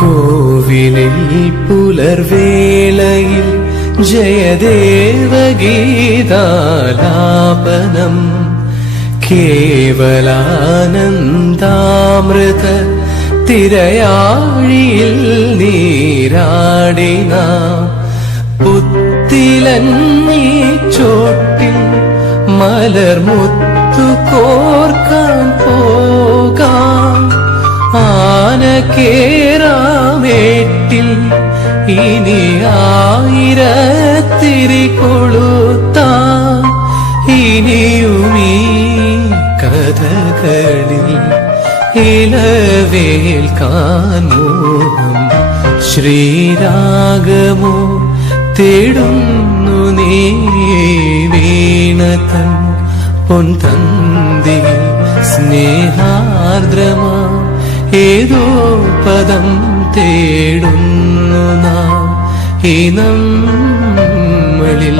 കോവിലിൽ പുലർവേളയിൽ ജയദേവഗീതാലാപനം കേവലാനന്ദാമൃത തിരയാഴിയിൽ നീരാടിന പുത്തിലന്നീ ചോട്ടിൽ മലർമുത്തു കോർക്കാൻ പോകാം ആനക്കേറാമേട്ടിൽ ഇനി ആയിരത്തിരി കൊളുത്താം ഇനിയുമീ കഥകളിൽ ഇളവേൽക്കാൻ മോഹം ശ്രീരാഗമോ തേടുന്നു നീ വീണതൻ പൊൻതന്തി സ്നേഹാർദ്രമാ ഏതോ പദം തേടുന്നു നാം ഈ നമ്മളിൽ